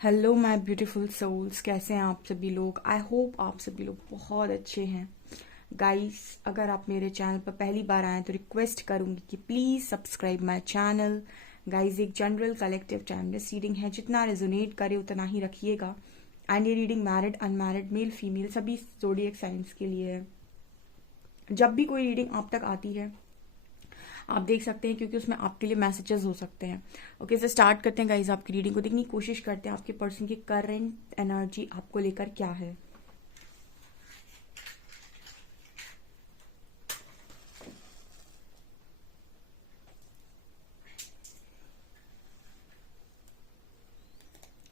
Hello my beautiful souls, कैसे हैं आप सभी लोग। आई होप आप सभी लोग बहुत अच्छे हैं। गाइस, अगर आप मेरे चैनल पर पहली बार आए तो रिक्वेस्ट करूंगी कि please subscribe my channel. Guys, एक जनरल कलेक्टिव टाइमलेस रीडिंग है, जितना रेजोनेट करे उतना ही रखिएगा। एंड ये reading married unmarried male female सभी ज़ोडिएक साइंस के लिए है। जब भी कोई रीडिंग आप तक आती है आप देख सकते हैं, क्योंकि उसमें आपके लिए मैसेजेस हो सकते हैं। ओके, से स्टार्ट करते हैं गाइस। आपकी रीडिंग को देखने की कोशिश करते हैं आपके पर्सन की करंट एनर्जी आपको लेकर क्या है।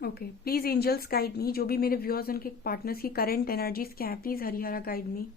Okay, please angels guide me. जो भी मेरे व्यूअर्स उनके पार्टनर्स की करंट एनर्जीज क्या है, प्लीज हरिहरा गाइड मी।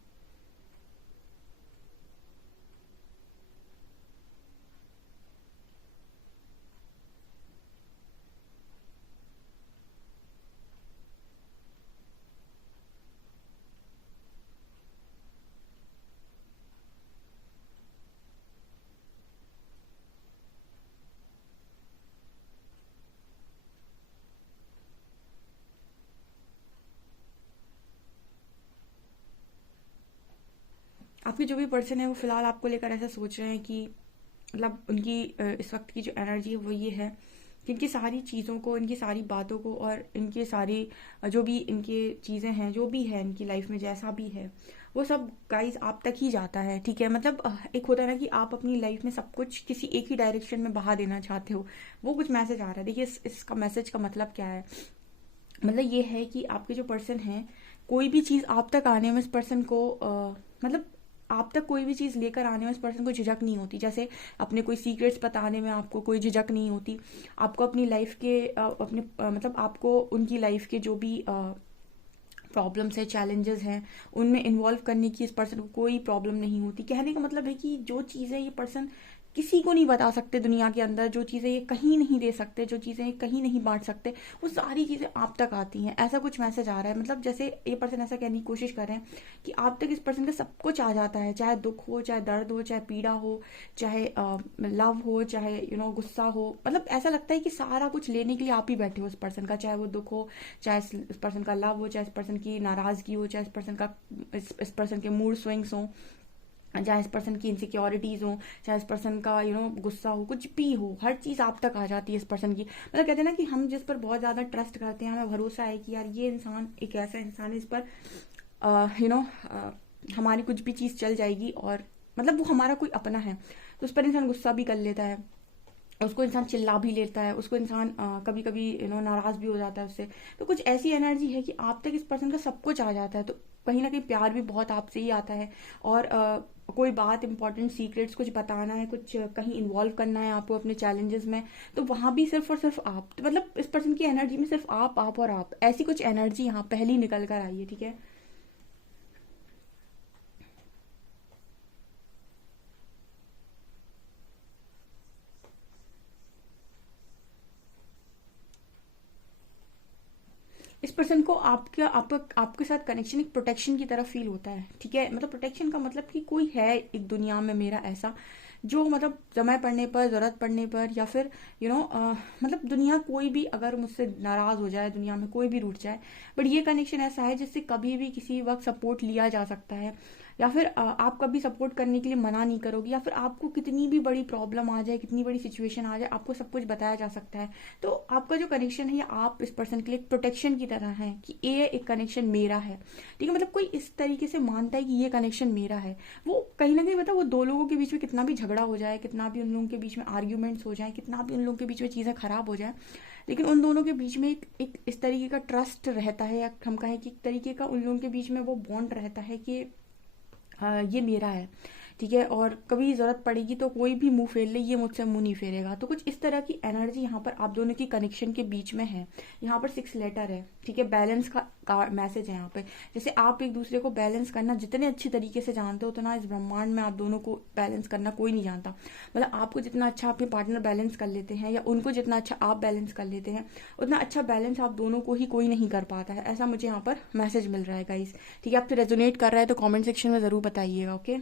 आपके जो भी पर्सन है वो फिलहाल आपको लेकर ऐसा सोच रहे हैं कि मतलब उनकी इस वक्त की जो एनर्जी है वो ये है कि इनकी सारी चीज़ों को, इनकी सारी बातों को और इनके सारी जो भी इनके चीज़ें हैं, जो भी है इनकी लाइफ में जैसा भी है, वो सब गाइस आप तक ही जाता है। ठीक है, मतलब एक होता है ना कि आप अपनी लाइफ में सब कुछ किसी एक ही डायरेक्शन में बहा देना चाहते हो। वो कुछ मैसेज आ रहा है। देखिए, इसका मैसेज का मतलब क्या है। मतलब ये है कि आपके जो पर्सन हैं, कोई भी चीज़ आप तक आने में इस पर्सन को मतलब आप तक कोई भी चीज़ लेकर आने में इस पर्सन को झिझक नहीं होती। जैसे अपने कोई सीक्रेट्स बताने में आपको कोई झिझक नहीं होती। आपको अपनी लाइफ के अपने मतलब आपको उनकी लाइफ के जो भी प्रॉब्लम्स है, चैलेंजेस हैं, उनमें इन्वॉल्व करने की इस पर्सन को कोई प्रॉब्लम नहीं होती। कहने का मतलब है कि जो चीज़ें ये पर्सन किसी को नहीं बता सकते दुनिया के अंदर, जो चीज़ें ये कहीं नहीं दे सकते, जो चीज़ें ये कहीं नहीं बांट सकते, वो सारी चीज़ें आप तक आती हैं। ऐसा कुछ मैसेज आ रहा है। मतलब जैसे ये पर्सन ऐसा कहने की कोशिश कर रहे हैं कि आप तक इस पर्सन का सब कुछ आ जाता है, चाहे दुख हो, चाहे दर्द हो, चाहे पीड़ा हो, चाहे लव हो, चाहे गुस्सा हो। मतलब ऐसा लगता है कि सारा कुछ लेने के लिए आप ही बैठे हो उस पर्सन का, चाहे वो दुख हो, चाहे इस पर्सन का लव हो, चाहे इस पर्सन की नाराजगी हो, चाहे इस पर्सन का इस पर्सन के मूड स्विंग्स हो, चाहे इस पर्सन की इनसिक्योरिटीज हो, चाहे इस पर्सन का गुस्सा हो, कुछ भी हो, हर चीज़ आप तक आ जाती है इस पर्सन की। मतलब कहते हैं ना कि हम जिस पर बहुत ज़्यादा ट्रस्ट करते हैं, हमें भरोसा है कि यार ये इंसान एक ऐसा इंसान है इस पर हमारी कुछ भी चीज़ चल जाएगी, और मतलब वो हमारा कोई अपना है। तो उस पर इंसान गुस्सा भी कर लेता है, उसको इंसान चिल्ला भी लेता है, उसको इंसान कभी कभी नाराज भी हो जाता है उससे। तो कुछ ऐसी एनर्जी है कि आप तक इस पर्सन का सब कुछ आ जाता है। तो कहीं ना कहीं प्यार भी बहुत आपसे ही आता है। और कोई बात, इंपॉर्टेंट सीक्रेट्स कुछ बताना है, कुछ कहीं इन्वॉल्व करना है आपको अपने चैलेंजेस में, तो वहां भी सिर्फ और सिर्फ आप, तो मतलब इस पर्सन की एनर्जी में सिर्फ आप और आप, ऐसी कुछ एनर्जी यहाँ पहली निकल कर आई है। ठीक है, इस पर्सन को आपके साथ कनेक्शन एक प्रोटेक्शन की तरफ फील होता है। ठीक है, मतलब प्रोटेक्शन का मतलब कि कोई है एक दुनिया में मेरा ऐसा, जो मतलब समय पड़ने पर, जरूरत पड़ने पर, या फिर मतलब दुनिया कोई भी अगर मुझसे नाराज हो जाए, दुनिया में कोई भी रूठ जाए, बट ये कनेक्शन ऐसा है जिससे कभी भी किसी वक्त सपोर्ट लिया जा सकता है। या फिर आप कभी सपोर्ट करने के लिए मना नहीं करोगे, या फिर आपको कितनी भी बड़ी प्रॉब्लम आ जाए, कितनी बड़ी सिचुएशन आ जाए, आपको सब कुछ बताया जा सकता है। तो आपका जो कनेक्शन है, ये आप इस पर्सन के लिए एक प्रोटेक्शन की तरह है कि ये एक कनेक्शन मेरा है। ठीक है, मतलब कोई इस तरीके से मानता है कि ये कनेक्शन मेरा है। वो कहीं ना कहीं मतलब वो दो लोगों के बीच में कितना भी झगड़ा हो जाए, कितना भी उन लोगों के बीच में आर्ग्यूमेंट्स हो जाए, कितना भी उन लोगों के बीच में चीज़ें खराब हो जाए, लेकिन उन दोनों के बीच में एक इस तरीके का ट्रस्ट रहता है, या हम कहें कि एक तरीके का उन लोगों के बीच में वो बॉन्ड रहता है कि ये मेरा है। ठीक है, और कभी जरूरत पड़ेगी तो कोई भी मुंह फेर ले, ये मुझसे मुंह नहीं फेरेगा। तो कुछ इस तरह की एनर्जी यहाँ पर आप दोनों की कनेक्शन के बीच में है। यहाँ पर 6 लेटर है। ठीक है, बैलेंस का मैसेज है यहाँ पे। जैसे आप एक दूसरे को बैलेंस करना जितने अच्छी तरीके से जानते हो, उतना इस ब्रह्मांड में आप दोनों को बैलेंस करना कोई नहीं जानता। मतलब आपको जितना अच्छा अपने पार्टनर बैलेंस कर लेते हैं, या उनको जितना अच्छा आप बैलेंस कर लेते हैं, उतना अच्छा बैलेंस आप दोनों को ही कोई नहीं कर पाता है। ऐसा मुझे यहाँ पर मैसेज मिल रहा है गाइस। ठीक है, आपसे रेजोनेट कर रहा है तो कमेंट सेक्शन में जरूर बताइएगा। ओके,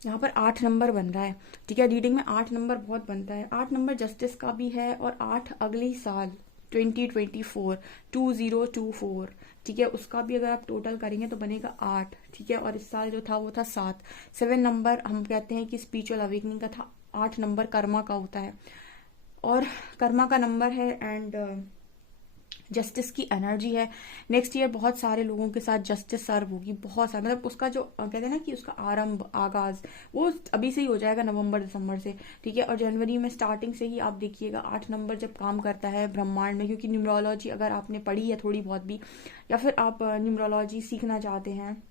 यहाँ पर 8 नंबर बन रहा है। ठीक है, रीडिंग में 8 नंबर बहुत बनता है। 8 नंबर जस्टिस का भी है, और 8 अगले ही साल 2024, 2024, ठीक है, उसका भी अगर आप टोटल करेंगे तो बनेगा 8, ठीक है। और इस साल जो था वो था 7। 7 नंबर हम कहते हैं कि स्पिरिचुअल अवेकनिंग का था। 8 नंबर कर्मा का होता है, और कर्मा का नंबर है, एंड जस्टिस की एनर्जी है। नेक्स्ट ईयर बहुत सारे लोगों के साथ जस्टिस सर्व होगी, बहुत सारे, मतलब उसका जो कहते हैं ना कि उसका आरंभ, आगाज, वो अभी से ही हो जाएगा, नवंबर दिसंबर से, ठीक है। और जनवरी में स्टार्टिंग से ही आप देखिएगा 8 नंबर जब काम करता है ब्रह्मांड में, क्योंकि न्यूमरोलॉजी अगर आपने पढ़ी है थोड़ी बहुत भी, या फिर आप न्यूमरोलॉजी सीखना चाहते हैं,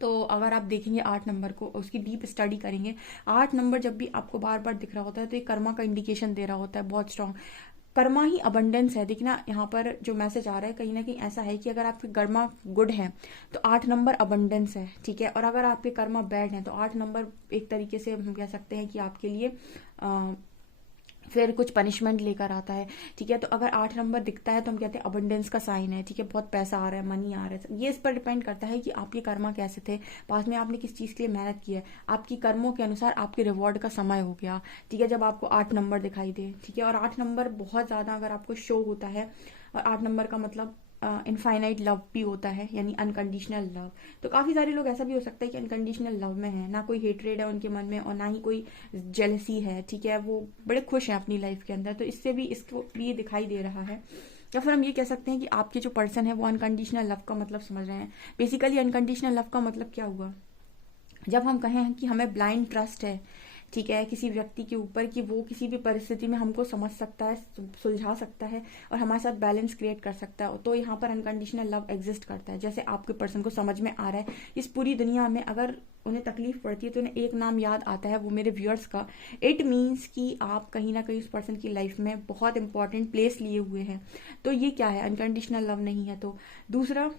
तो अगर आप देखेंगे 8 नंबर को, उसकी डीप स्टडी करेंगे, 8 नंबर जब भी आपको बार बार दिख रहा होता है तो ये कर्मा का इंडिकेशन दे रहा होता है बहुत स्ट्रांग। कर्मा ही अबंडेंस है। देखना यहाँ पर जो मैसेज आ रहा है कहीं ना कहीं ऐसा है कि अगर आपके कर्मा गुड है तो 8 नंबर अबंडेंस है, ठीक है। और अगर आपके कर्मा बैड है तो 8 नंबर एक तरीके से हम कह सकते हैं कि आपके लिए फिर कुछ पनिशमेंट लेकर आता है, ठीक है। तो अगर 8 नंबर दिखता है तो हम कहते हैं अबंडेंस का साइन है, ठीक है, बहुत पैसा आ रहा है, मनी आ रहा है। ये इस पर डिपेंड करता है कि आपके कर्मा कैसे थे, पास में आपने किस चीज़ के लिए मेहनत की है, आपकी कर्मों के अनुसार आपके रिवॉर्ड का समय हो गया, ठीक है, जब आपको 8 नंबर दिखाई दे, ठीक है। और 8 नंबर बहुत ज़्यादा अगर आपको शो होता है, और 8 नंबर का मतलब इनफाइनाइट लव भी होता है, यानी अनकंडीशनल लव। तो काफ़ी सारे लोग ऐसा भी हो सकता है कि अनकंडीशनल लव में है, ना कोई हेट्रेड है उनके मन में और ना ही कोई जेलसी है, ठीक है, वो बड़े खुश हैं अपनी लाइफ के अंदर। तो इससे भी इसको भी ये दिखाई दे रहा है। या फिर हम ये कह सकते हैं कि आपके जो पर्सन है वो अनकंडीशनल लव का मतलब समझ रहे हैं। बेसिकली अनकंडीशनल लव का मतलब क्या हुआ, जब हम कहें कि हमें ब्लाइंड ट्रस्ट है, ठीक है, किसी व्यक्ति के ऊपर, कि वो किसी भी परिस्थिति में हमको समझ सकता है, सुलझा सकता है और हमारे साथ बैलेंस क्रिएट कर सकता है, तो यहाँ पर अनकंडीशनल लव एग्जिस्ट करता है। जैसे आपके पर्सन को समझ में आ रहा है इस पूरी दुनिया में अगर उन्हें तकलीफ पड़ती है तो उन्हें एक नाम याद आता है, वो मेरे व्यूअर्स का। इट मीन्स कि आप कहीं ना कहीं उस पर्सन की लाइफ में बहुत इंपॉर्टेंट प्लेस लिए हुए हैं। तो ये क्या है, अनकंडीशनल लव नहीं है। तो दूसरा,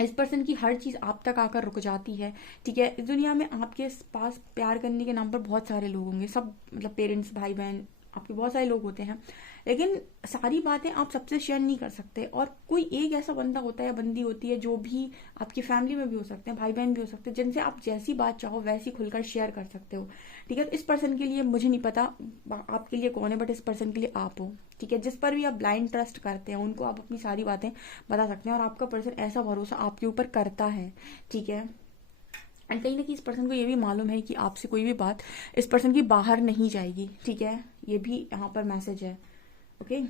इस पर्सन की हर चीज़ आप तक आकर रुक जाती है, ठीक है। इस दुनिया में आपके पास प्यार करने के नाम पर बहुत सारे लोग होंगे, सब मतलब पेरेंट्स, भाई बहन, आपके बहुत सारे लोग होते हैं, लेकिन सारी बातें आप सबसे शेयर नहीं कर सकते। और कोई एक ऐसा बंदा होता है या बंदी होती है, जो भी आपकी फैमिली में भी हो सकते हैं, भाई बहन भी हो सकते हैं, जिनसे आप जैसी बात चाहो वैसी खुलकर शेयर कर सकते हो, ठीक है। तो इस पर्सन के लिए मुझे नहीं पता आपके लिए कौन है, बट इस पर्सन के लिए आप हो, ठीक है। जिस पर भी आप ब्लाइंड ट्रस्ट करते हैं उनको आप अपनी सारी बातें बता सकते हैं, और आपका पर्सन ऐसा भरोसा आपके ऊपर करता है, ठीक है। एंड कहीं ना कहीं इस पर्सन को ये भी मालूम है कि आपसे कोई भी बात इस पर्सन की बाहर नहीं जाएगी, ठीक है। ये भी यहाँ पर मैसेज है, ओके।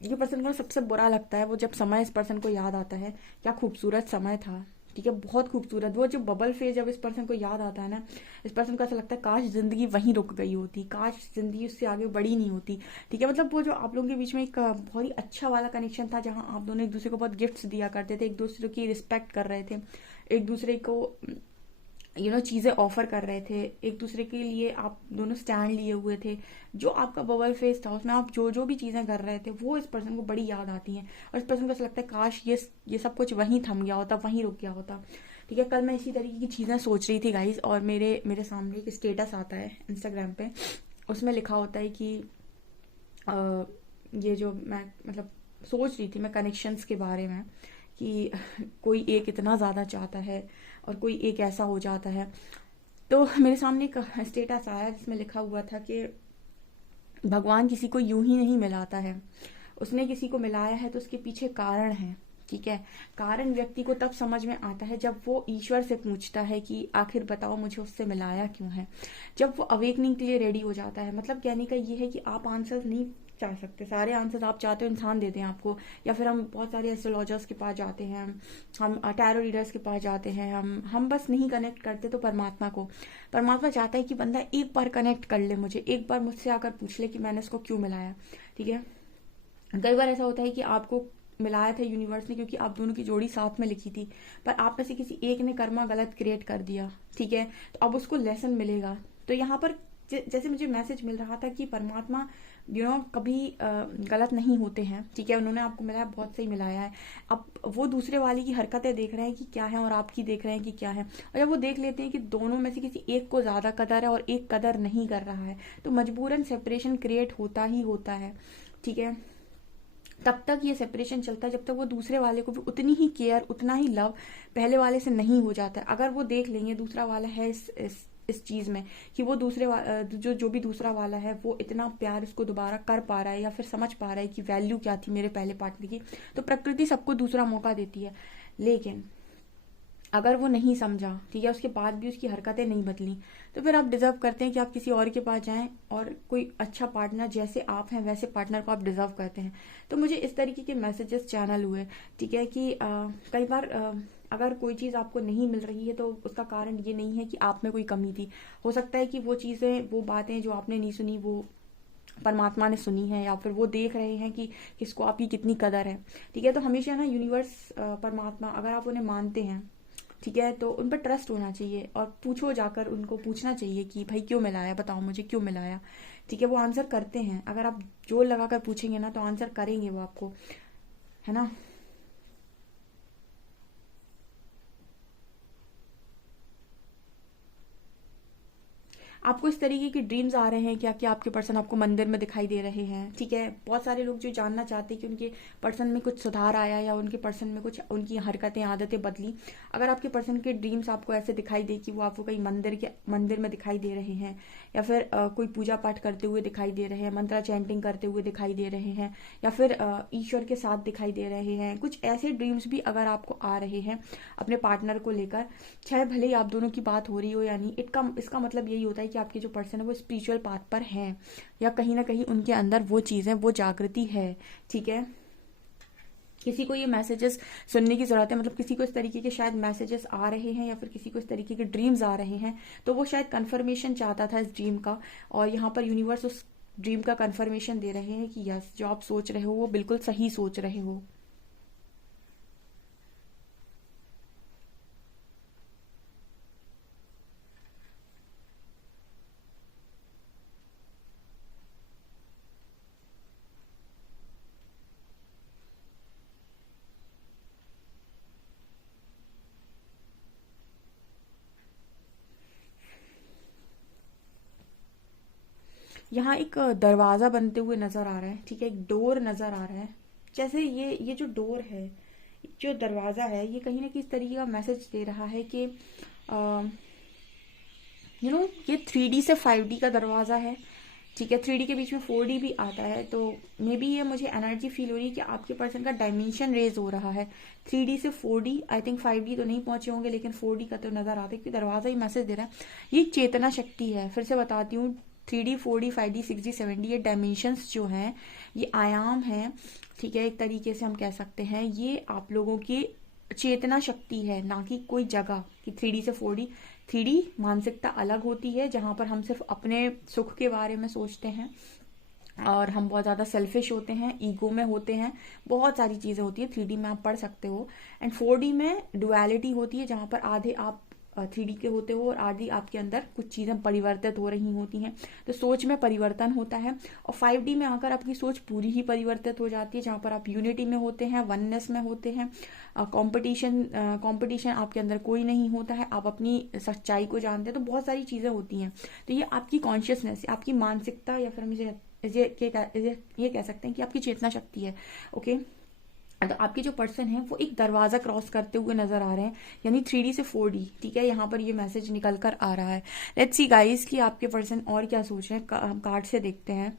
ये पर्सन को सबसे बुरा लगता है वो जब समय इस पर्सन को याद आता है, क्या खूबसूरत समय था, ठीक है, बहुत खूबसूरत। वो जो बबल फेज जब इस पर्सन को याद आता है ना, इस पर्सन को ऐसा लगता है काश जिंदगी वहीं रुक गई होती, काश जिंदगी उससे आगे बढ़ी नहीं होती, ठीक है। मतलब वो जो आप लोगों के बीच में एक बहुत ही अच्छा वाला कनेक्शन था, जहाँ आप दोनों एक दूसरे को बहुत गिफ्ट्स दिया करते थे, एक दूसरे की रिस्पेक्ट कर रहे थे, एक दूसरे को चीज़ें ऑफर कर रहे थे, एक दूसरे के लिए आप दोनों स्टैंड लिए हुए थे। जो आपका बबल फेस था उसमें आप जो जो भी चीज़ें कर रहे थे वो इस पर्सन को बड़ी याद आती हैं, और इस पर्सन को ऐसा लगता है काश ये सब कुछ वहीं थम गया होता, वहीं रुक गया होता, ठीक है। कल मैं इसी तरीके की चीज़ें सोच रही थी गाइज, और मेरे सामने एक स्टेटस आता है इंस्टाग्राम पे, उसमें लिखा होता है कि ये जो मैं मतलब सोच रही थी मैं कनेक्शंस के बारे में, कि कोई एक इतना ज़्यादा चाहता है और कोई एक ऐसा हो जाता है। तो मेरे सामने एक स्टेटस आया जिसमें लिखा हुआ था कि भगवान किसी को यूं ही नहीं मिलाता है, उसने किसी को मिलाया है तो उसके पीछे कारण है, ठीक है। कारण व्यक्ति को तब समझ में आता है जब वो ईश्वर से पूछता है कि आखिर बताओ मुझे उससे मिलाया क्यों है, जब वो अवेकनिंग के लिए रेडी हो जाता है। मतलब कहने का ये है कि आप आंसर्स नहीं चाह सकते, सारे आंसर्स आप चाहते हो इंसान देते हैं आपको, या फिर हम बहुत सारे एस्ट्रोलॉजर्स के पास जाते हैं, हम टैरो रीडर्स के पास जाते हैं, हम बस नहीं कनेक्ट करते तो परमात्मा को। परमात्मा चाहता है कि बंदा एक बार कनेक्ट कर ले मुझे, एक बार मुझसे आकर पूछ ले कि मैंने इसको क्यों मिलाया, ठीक है। कई बार ऐसा होता है कि आपको मिलाया था यूनिवर्स ने क्योंकि आप दोनों की जोड़ी साथ में लिखी थी, पर आप में से किसी एक ने कर्मा गलत क्रिएट कर दिया, ठीक है, तो अब उसको लेसन मिलेगा। तो यहाँ पर जैसे मुझे मैसेज मिल रहा था कि परमात्मा कभी गलत नहीं होते हैं, ठीक है, उन्होंने आपको मिलाया, बहुत सही मिलाया है। अब वो दूसरे वाले की हरकतें देख रहे हैं कि क्या है और आपकी देख रहे हैं कि क्या है, और जब वो देख लेते हैं कि दोनों में से किसी एक को ज़्यादा कदर है और एक कदर नहीं कर रहा है, तो मजबूरन सेपरेशन क्रिएट होता ही होता है, ठीक है। तब तक ये सेपरेशन चलता है जब तक वो दूसरे वाले को भी उतनी ही केयर, उतना ही लव पहले वाले से नहीं हो जाता है। अगर वो देख लेंगे दूसरा वाला है इस चीज में कि वो जो भी दूसरा वाला है वो इतना प्यार इसको दोबारा कर पा रहा है या फिर समझ पा रहा है कि वैल्यू क्या थी मेरे पहले पार्टनर की, तो प्रकृति सबको दूसरा मौका देती है। लेकिन अगर वो नहीं समझा, ठीक है, उसके बाद भी उसकी हरकतें नहीं बदली, तो फिर आप डिजर्व करते हैं कि आप किसी और के पास जाएं और कोई अच्छा पार्टनर, जैसे आप हैं वैसे पार्टनर को आप डिजर्व करते हैं। तो मुझे इस तरीके के मैसेजेस चैनल हुए, ठीक है, कि कई बार अगर कोई चीज़ आपको नहीं मिल रही है तो उसका कारण ये नहीं है कि आप में कोई कमी थी। हो सकता है कि वो चीज़ें, वो बातें जो आपने नहीं सुनी वो परमात्मा ने सुनी है, या फिर वो देख रहे हैं कि किसको आपकी कितनी कदर है। ठीक है, तो हमेशा ना यूनिवर्स, परमात्मा, अगर आप उन्हें मानते हैं, ठीक है, तो उन पर ट्रस्ट होना चाहिए और पूछो, जाकर उनको पूछना चाहिए कि भाई क्यों मिलाया, बताओ मुझे क्यों मिलाया। ठीक है, वो आंसर करते हैं। अगर आप जोर लगाकर पूछेंगे ना तो आंसर करेंगे वो आपको, है ना। आपको इस तरीके के ड्रीम्स आ रहे हैं क्या कि आपके पर्सन आपको मंदिर में दिखाई दे रहे हैं? ठीक है, बहुत सारे लोग जो जानना चाहते हैं कि उनके पर्सन में कुछ सुधार आया या उनके पर्सन में कुछ उनकी हरकतें, आदतें बदली। अगर आपके पर्सन के ड्रीम्स आपको ऐसे दिखाई दे कि वो आपको कहीं मंदिर में दिखाई दे रहे हैं, या फिर कोई पूजा पाठ करते हुए दिखाई दे रहे हैं, मंत्रा चैंटिंग करते हुए दिखाई दे रहे हैं, या फिर ईश्वर के साथ दिखाई दे रहे हैं, कुछ ऐसे ड्रीम्स भी अगर आपको आ रहे हैं अपने पार्टनर को लेकर, चाहे भले ही आप दोनों की बात हो रही हो या नहीं, इसका मतलब यही होता है कि आपके जो पर्सन है वो स्पिरिचुअल पाथ पर हैं, या कहीं ना कहीं उनके अंदर वो चीजें, वो जागृति है। ठीक है, किसी को ये मैसेजेस सुनने की जरूरत है, मतलब किसी को इस तरीके के शायद मैसेजेस आ रहे हैं या फिर किसी को इस तरीके के ड्रीम्स आ रहे हैं, तो वो शायद कंफर्मेशन चाहता था इस ड्रीम का, और यहाँ पर यूनिवर्स उस ड्रीम का कंफर्मेशन दे रहे हैं कि यस, जो आप सोच रहे हो वो बिल्कुल सही सोच रहे हो। यहाँ एक दरवाजा बनते हुए नजर आ रहा है, ठीक है, एक डोर नजर आ रहा है। जैसे ये जो डोर है, जो दरवाजा है, ये कहीं ना किसी तरीके का मैसेज दे रहा है कि ये 3D से 5D का दरवाजा है। ठीक है, 3D के बीच में 4D भी आता है, तो मे बी ये मुझे एनर्जी फील हो रही है कि आपके पर्सन का डायमेंशन रेज हो रहा है। 3D से 4D, आई थिंक 5D तो नहीं पहुंचे होंगे, लेकिन 4D का तो नजर आता है कि दरवाजा ही मैसेज दे रहा है। ये चेतना शक्ति है, फिर से बताती हूँ। 3D, 4D, 5D, 6D, 7D, ये डायमेंशंस जो हैं, ये आयाम हैं। ठीक है, एक तरीके से हम कह सकते हैं ये आप लोगों की चेतना शक्ति है, ना कि कोई जगह कि 3D से 4D। 3D मानसिकता अलग होती है, जहां पर हम सिर्फ अपने सुख के बारे में सोचते हैं और हम बहुत ज़्यादा सेल्फिश होते हैं, ईगो में होते हैं, बहुत सारी चीज़ें होती है। 3D में आप पढ़ सकते हो। एंड 4D में डुअलिटी होती है, जहां पर आधे आप 3D के होते हो और आधी आपके अंदर कुछ चीज़ें परिवर्तित हो रही होती हैं, तो सोच में परिवर्तन होता है। और 5D में आकर आपकी सोच पूरी ही परिवर्तित हो जाती है, जहाँ पर आप यूनिटी में होते हैं, वननेस में होते हैं। कंपटीशन आपके अंदर कोई नहीं होता है, आप अपनी सच्चाई को जानते हैं। तो बहुत सारी चीज़ें होती हैं। तो ये आपकी कॉन्शियसनेस, आपकी मानसिकता, या फिर हम ये कह सकते हैं कि आपकी चेतना शक्ति है। ओके, तो आपके जो पर्सन है वो एक दरवाजा क्रॉस करते हुए नजर आ रहे हैं, यानी 3D से 4D। ठीक है, यहाँ पर ये मैसेज निकल कर आ रहा है। लेट्स सी गाइस कि आपके पर्सन और क्या सोच रहे हैं, हम कार्ड से देखते हैं।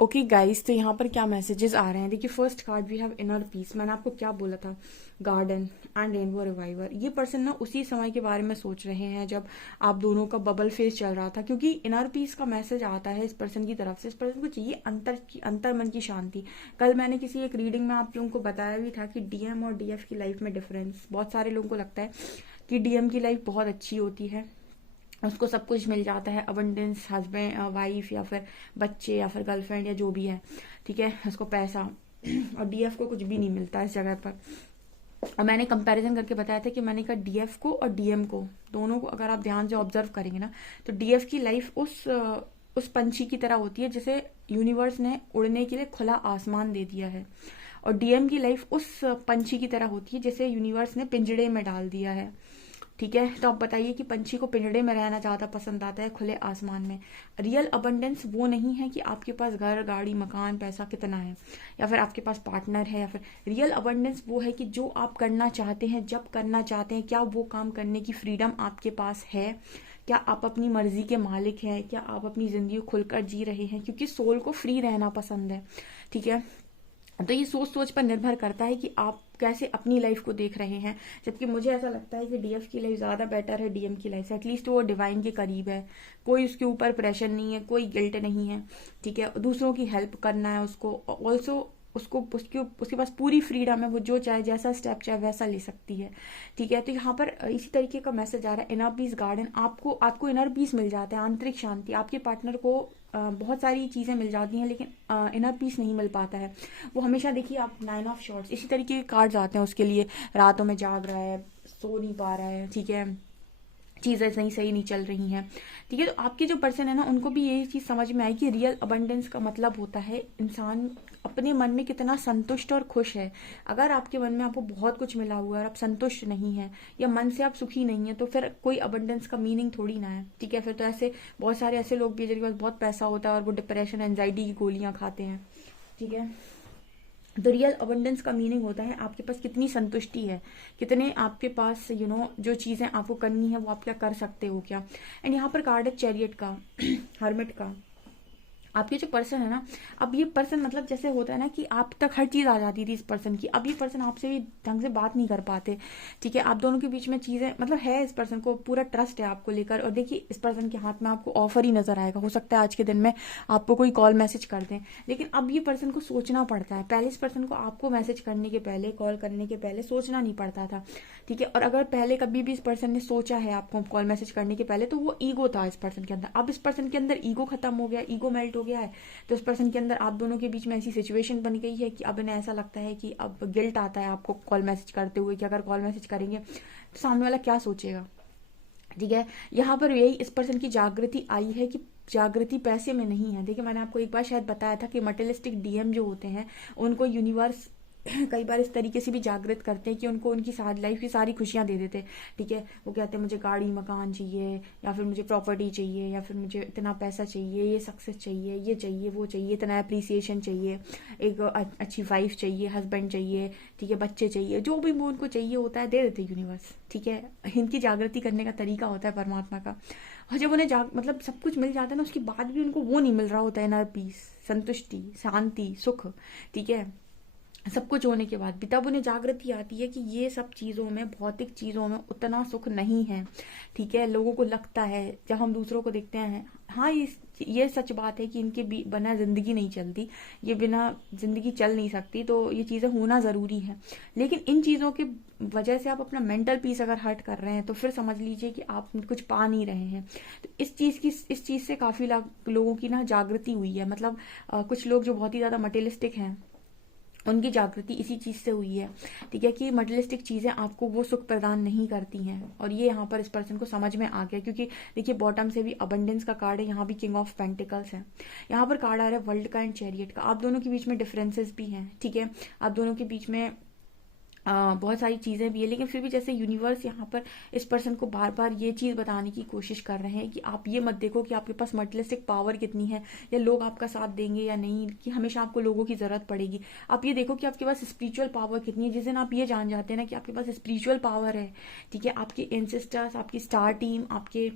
ओके गाइस, तो यहाँ पर क्या मैसेजेस आ रहे हैं? देखिए, first card we have inner peace. मैंने आपको क्या बोला था? Garden and rainbow reviver. ये पर्सन ना उसी समय के बारे में सोच रहे हैं जब आप दोनों का बबल फेस चल रहा था, क्योंकि इनर पीस का मैसेज आता है इस पर्सन की तरफ से। इस पर्सन को चाहिए अंतर मन की शांति। कल मैंने किसी एक रीडिंग में आप लोगों को बताया भी था कि डीएम और डीएफ की लाइफ में डिफरेंस। बहुत सारे लोगों को लगता है कि डीएम की लाइफ बहुत अच्छी होती है, उसको सब कुछ मिल जाता है, अबंडेंस, हस्बैंड वाइफ या फिर बच्चे या फिर गर्लफ्रेंड या जो भी है, ठीक है, उसको पैसा। और डीएफ को कुछ भी नहीं मिलता इस जगह पर। और मैंने कंपैरिजन करके बताया था कि मैंने कहा डीएफ को और डीएम को, दोनों को अगर आप ध्यान से ऑब्जर्व करेंगे ना, तो डीएफ की लाइफ उस पंछी की तरह होती है जिसे यूनिवर्स ने उड़ने के लिए खुला आसमान दे दिया है, और डीएम की लाइफ उस पंछी की तरह होती है जिसे यूनिवर्स ने पिंजड़े में डाल दिया है। ठीक है, तो आप बताइए कि पंछी को पिंजड़े में रहना ज्यादा पसंद आता है खुले आसमान में? रियल अबंडेंस वो नहीं है कि आपके पास घर, गाड़ी, मकान, पैसा कितना है, या फिर आपके पास पार्टनर है, या फिर रियल अबंडेंस वो है कि जो आप करना चाहते हैं, जब करना चाहते हैं, क्या वो काम करने की फ्रीडम आपके पास है? क्या आप अपनी मर्जी के मालिक हैं? क्या आप अपनी जिंदगी को खुलकर जी रहे हैं? क्योंकि सोल को फ्री रहना पसंद है। ठीक है, तो ये सोच सोच पर निर्भर करता है कि आप कैसे अपनी लाइफ को देख रहे हैं। जबकि मुझे ऐसा लगता है कि डीएफ की लाइफ ज्यादा बेटर है डीएम की लाइफ से। एटलीस्ट वो डिवाइन के करीब है, कोई उसके ऊपर प्रेशर नहीं है, कोई गिल्ट नहीं है। ठीक है, दूसरों की हेल्प करना है उसको, ऑल्सो उसके पास पूरी फ्रीडम है, वो जो चाहे जैसा स्टेप चाहे वैसा ले सकती है। ठीक है, तो यहाँ पर इसी तरीके का मैसेज आ रहा है। इनर पीस गार्डन, आपको इनर पीस मिल जाता है, आंतरिक शांति। आपके पार्टनर को बहुत सारी चीजें मिल जाती हैं, लेकिन इनर पीस नहीं मिल पाता है। वो हमेशा, देखिए आप 9 ऑफ शॉर्ट्स, इसी तरीके के कार्ड्स आते हैं उसके लिए। रातों में जाग रहा है, सो नहीं पा रहा है, ठीक है, चीजें सही नहीं चल रही हैं। ठीक है, तो आपके जो पर्सन है ना, उनको भी यही चीज समझ में आई कि रियल अबंडेंस का मतलब होता है इंसान अपने मन में कितना संतुष्ट और खुश है। अगर आपके मन में आपको बहुत कुछ मिला हुआ है और आप संतुष्ट नहीं है, या मन से आप सुखी नहीं है, तो फिर कोई अबंडेंस का मीनिंग थोड़ी ना है। ठीक है, फिर तो ऐसे बहुत सारे ऐसे लोग भी हैं जिनके पास बहुत पैसा होता है और वो डिप्रेशन, एंजाइटी की गोलियां खाते हैं। ठीक है, तो रियल अबंडेंस का मीनिंग होता है आपके पास कितनी संतुष्टि है, कितने आपके पास जो चीजें आपको करनी है वो आप क्या कर सकते हो क्या। एंड यहाँ पर कार्ड है चैरियट का, हर्मिट का। आपके जो पर्सन है ना, अब ये पर्सन मतलब जैसे होता है ना कि आप तक हर चीज आ जाती थी इस पर्सन की, अब ये पर्सन आपसे भी ढंग से बात नहीं कर पाते। ठीक है, आप दोनों के बीच में चीजें मतलब है, इस पर्सन को पूरा ट्रस्ट है आपको लेकर। और देखिए, इस पर्सन के हाथ में आपको ऑफर ही नजर आएगा। हो सकता है आज के दिन में आपको कोई कॉल मैसेज कर दें, लेकिन अब ये पर्सन को सोचना पड़ता है। पहले इस पर्सन को आपको मैसेज करने के पहले, कॉल करने के पहले सोचना नहीं पड़ता था। ठीक है, और अगर पहले कभी भी इस पर्सन ने सोचा है आपको कॉल मैसेज करने के पहले, तो वो ईगो था इस पर्सन के अंदर। अब इस पर्सन के अंदर ईगो खत्म हो गया, ईगो मेल्ट हो गया है। तो इस पर्सन के अंदर आप दोनों के बीच में ऐसी सिचुएशन बन गई है कि अब इन्हें ऐसा लगता है कि अब गिल्ट आता है आपको कॉल मैसेज करते हुए कि अगर कॉल मैसेज करेंगे तो सामने वाला क्या सोचेगा। ठीक है, यहाँ पर यही इस पर्सन की जागृति आई है कि जागृति पैसे में नहीं है। देखिए, मैंने आपको एक बार शायद बताया था कि मटेरियलिस्टिक डीएम जो होते हैं, उनको यूनिवर्स कई बार इस तरीके से भी जागृत करते हैं कि उनको उनकी सारी लाइफ की सारी खुशियां दे देते हैं। ठीक है, वो कहते हैं मुझे गाड़ी, मकान चाहिए, या फिर मुझे प्रॉपर्टी चाहिए, या फिर मुझे इतना पैसा चाहिए, ये सक्सेस चाहिए, ये चाहिए, वो चाहिए, इतना अप्रिसिएशन चाहिए, एक अच्छी वाइफ चाहिए, हस्बैंड चाहिए, ठीक है, बच्चे चाहिए, जो भी वो उनको चाहिए होता है दे देते यूनिवर्स। ठीक है, इनकी जागृति करने का तरीका होता है परमात्मा का। और जब उन्हें मतलब सब कुछ मिल जाता है ना, उसके बाद भी उनको वो नहीं मिल रहा होता है इनर पीस, संतुष्टि, शांति, सुख। ठीक है, सब कुछ होने के बाद भी तब उन्हें जागृति आती है कि ये सब चीजों में, भौतिक चीजों में उतना सुख नहीं है। ठीक है, लोगों को लगता है जब हम दूसरों को देखते हैं, हाँ ये सच बात है कि इनके बिना जिंदगी नहीं चलती, ये बिना जिंदगी चल नहीं सकती, तो ये चीजें होना जरूरी है। लेकिन इन चीजों की वजह से आप अपना मेंटल पीस अगर हर्ट कर रहे हैं, तो फिर समझ लीजिए कि आप कुछ पा नहीं रहे हैं। तो इस चीज से काफी लोगों की ना जागृति हुई है। मतलब कुछ लोग जो बहुत ही ज्यादा मटेरियलिस्टिक हैं, उनकी जागृति इसी चीज से हुई है। ठीक है, कि मटेरियलिस्टिक चीजें आपको वो सुख प्रदान नहीं करती हैं, और ये यहाँ पर इस पर्सन को समझ में आ गया। क्योंकि देखिए, बॉटम से भी अबंडेंस का कार्ड है, यहाँ भी किंग ऑफ पेंटिकल्स है, यहाँ पर कार्ड आ रहा है वर्ल्ड का एंड चैरियट का। आप दोनों के बीच में डिफरेंसेस भी हैं। ठीक है, आप दोनों के बीच में बहुत सारी चीजें भी है, लेकिन फिर भी जैसे यूनिवर्स यहाँ पर इस पर्सन को बार बार ये चीज बताने की कोशिश कर रहे हैं कि आप ये मत देखो कि आपके पास मटेरियलिस्टिक पावर कितनी है, या लोग आपका साथ देंगे या नहीं, कि हमेशा आपको लोगों की जरूरत पड़ेगी। आप ये देखो कि आपके पास स्पिरिचुअल पावर कितनी है। जिस दिन आप ये जान जाते हैं ना कि आपके पास स्पिरिचुअल पावर है, ठीक है, आपके एंसेस्टर्स, आपकी स्टार टीम, आपके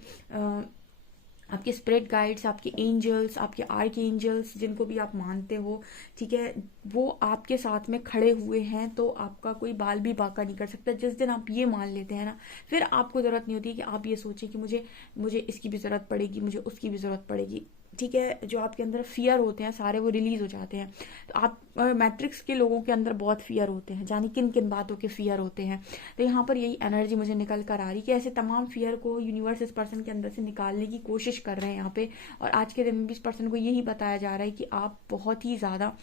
आपके स्पिरिट गाइड्स, आपके एंजल्स, आपके आर्क एंजल्स, जिनको भी आप मानते हो, ठीक है, वो आपके साथ में खड़े हुए हैं, तो आपका कोई बाल भी बांका नहीं कर सकता। जिस दिन आप ये मान लेते हैं ना, फिर आपको जरूरत नहीं होती कि आप ये सोचें कि मुझे मुझे इसकी भी जरूरत पड़ेगी, मुझे उसकी भी जरूरत पड़ेगी, ठीक है। जो आपके अंदर फियर होते हैं सारे वो रिलीज हो जाते हैं। तो आप मैट्रिक्स के लोगों के अंदर बहुत फियर होते हैं, जाने किन किन बातों के फियर होते हैं। तो यहाँ पर यही एनर्जी मुझे निकल कर आ रही कि ऐसे तमाम फियर को यूनिवर्स इस पर्सन के अंदर से निकालने की कोशिश कर रहे हैं यहाँ पे। और आज के दिन में भी इस पर्सन को यही बताया जा रहा है कि आप बहुत ही ज्यादा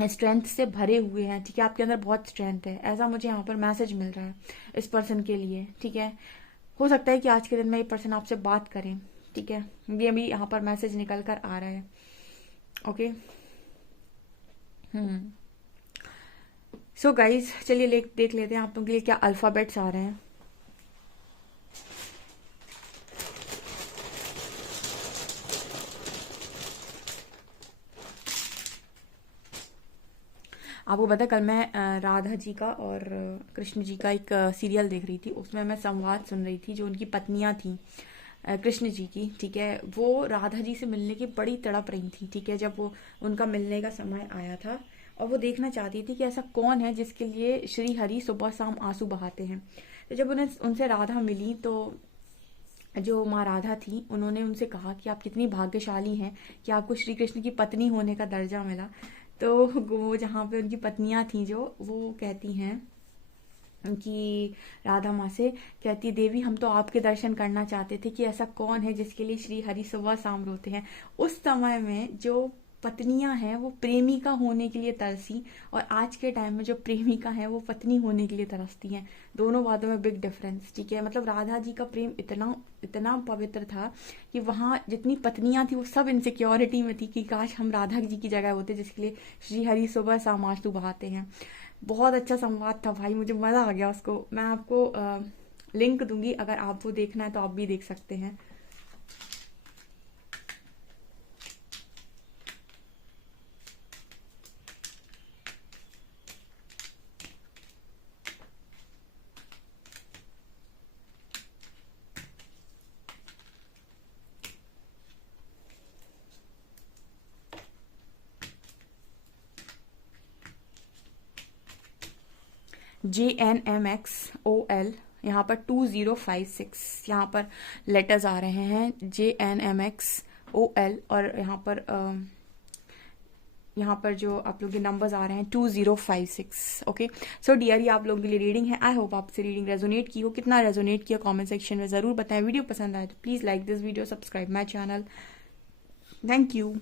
स्ट्रेंथ से भरे हुए हैं, ठीक है, आपके अंदर बहुत स्ट्रेंथ है, ऐसा मुझे यहाँ पर मैसेज मिल रहा है इस पर्सन के लिए, ठीक है। हो सकता है कि आज के दिन में ये पर्सन आपसे बात करें, ठीक है, ये भी यहाँ पर मैसेज निकल कर आ रहा है। ओके, सो गाइज चलिए देख लेते हैं आप लोगों के लिए क्या अल्फाबेट्स आ रहे हैं। आपको पता है कल मैं राधा जी का और कृष्ण जी का एक सीरियल देख रही थी, उसमें मैं संवाद सुन रही थी जो उनकी पत्नियां थी कृष्ण जी की, ठीक है, वो राधा जी से मिलने की बड़ी तड़प रही थी, ठीक है, जब वो उनका मिलने का समय आया था, और वो देखना चाहती थी कि ऐसा कौन है जिसके लिए श्री हरि सुबह शाम आंसू बहाते हैं। तो जब उन्हें उनसे राधा मिली तो जो माँ राधा थी उन्होंने उनसे कहा कि आप कितनी भाग्यशाली हैं कि आपको श्री कृष्ण की पत्नी होने का दर्जा मिला। तो वो जहाँ पे उनकी पत्नियां थी जो वो कहती हैं कि राधा माँ से कहती, देवी हम तो आपके दर्शन करना चाहते थे कि ऐसा कौन है जिसके लिए श्री हरि सुबह शाम रोते हैं। उस समय में जो पत्नियां हैं वो प्रेमिका होने के लिए तरसी, और आज के टाइम में जो प्रेमिका है वो पत्नी होने के लिए तरसती हैं। दोनों बातों में बिग डिफरेंस, ठीक है। मतलब राधा जी का प्रेम इतना इतना पवित्र था कि वहाँ जितनी पत्नियां थी वो सब इनसिक्योरिटी में थी कि काश हम राधा जी की जगह होते जिसके लिए श्री हरि सुबह शाम आंसू बहाते हैं। बहुत अच्छा संवाद था भाई, मुझे मजा आ गया उसको। मैं आपको लिंक दूंगी, अगर आप वो देखना है तो आप भी देख सकते हैं। JNMXOL, यहाँ पर 2056 यहाँ पर लेटर्स आ रहे हैं, JNMXOL, और यहाँ पर जो आप लोग के नंबर्स आ रहे हैं 2056। ओके, सो डियर, ये आप लोगों के लिए रीडिंग है। आई होप आपसे रीडिंग रेजोनेट की हो, कितना रेजोनेट किया कमेंट सेक्शन में जरूर बताएं। वीडियो पसंद आए तो please like this video, subscribe my channel. Thank you.